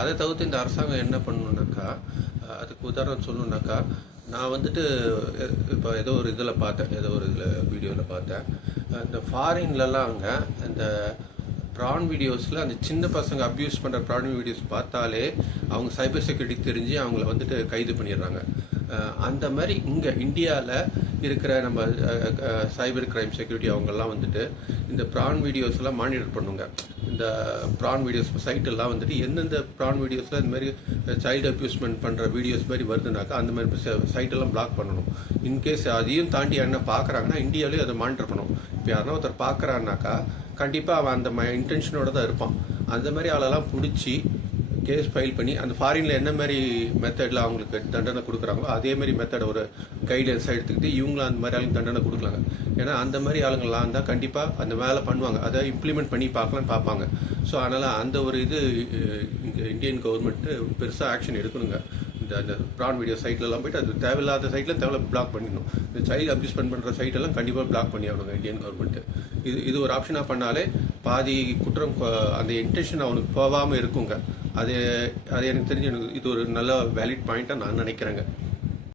அதை தவிர்த்து இந்த அரசாங்கம் என்ன பண்ணணுன்னாக்கா, அதுக்கு உதாரணம் சொல்லணுன்னாக்கா, நான் வந்துட்டு இப்போ ஏதோ ஒரு இதில் பார்த்தேன், ஏதோ ஒரு இதில் வீடியோவில் பார்த்தேன். இந்த ஃபாரின்லலாம் அங்கே இந்த ப்ரான் வீடியோஸில் அந்த சின்ன பசங்க அப்யூஸ் பண்ணுற ப்ரான் வீடியோஸ் பார்த்தாலே அவங்க சைபர் செக்யூரிட்டி தெரிஞ்சு அவங்கள வந்துட்டு கைது பண்ணிடுறாங்க. அந்த மாதிரி இங்கே இந்தியாவில் இருக்கிற நம்ம சைபர் கிரைம் செக்யூரிட்டி அவங்கெல்லாம் வந்துட்டு இந்த ப்ரான் வீடியோஸ்லாம் மானிட்டர் பண்ணுங்க. இந்த ப்ரான் வீடியோஸ் சைட்டெல்லாம் வந்துட்டு எந்தெந்த ப்ரான் வீடியோஸில் இந்த மாதிரி சைல்டு அப்யூஸ்மெண்ட் பண்ணுற வீடியோஸ் மாதிரி வருதுனாக்கா அந்த மாதிரி சைட்டெல்லாம் பிளாக் பண்ணணும். இன்கேஸ் அதையும் தாண்டி என்ன பார்க்குறாங்கன்னா இந்தியாவிலேயும் அதை மானிட்டர் பண்ணணும். இப்போ யாருன்னா ஒருத்தர் பார்க்குறான்னாக்கா கண்டிப்பாக அவன் அந்த இன்டென்ஷனோட தான் இருப்பான். அந்த மாதிரி ஆளெல்லாம் பிடிச்சி கேஸ் ஃபைல் பண்ணி அந்த ஃபாரினில் என்ன மாதிரி மெத்தடில் அவங்களுக்கு தண்டனை கொடுக்குறாங்களோ அதே மாதிரி மெத்தடை ஒரு கைடன்ஸாக எடுத்துக்கிட்டு இவங்களும் அந்த மாதிரி ஆளுங்க தண்டனை கொடுக்கலாங்க. ஏன்னா அந்த மாதிரி ஆளுங்கள்லாம் இருந்தால் கண்டிப்பாக அந்த வேலை பண்ணுவாங்க, அதை இம்ப்ளிமெண்ட் பண்ணி பார்க்கலான்னு பார்ப்பாங்க. ஸோ அதனால் அந்த ஒரு இது இங்கே இந்தியன் கவர்மெண்ட்டு பெருசாக ஆக்ஷன் எடுக்கணுங்க. அந்த ப்ரான் வீடியோ சைட்லலாம் போய்ட்டு அது தேவையில்லாத சைட்டில் பிளாக் பண்ணிடணும். இந்த சைல்டு அப்யூஸ் பண்ணுற சைட்டெல்லாம் கண்டிப்பாக பிளாக் பண்ணி ஆகணுங்க இந்தியன் கவர்மெண்ட்டு. இது ஒரு ஆப்ஷனாக பண்ணாலே பாதி குற்றம் அந்த இன்டென்ஷன் அவனுக்கு போகாமல் இருக்குங்க. அது எனக்கு தெரிஞ்சு இது ஒரு நல்ல வேலிட் பாயிண்ட்டாக நான் நினைக்கிறேங்க.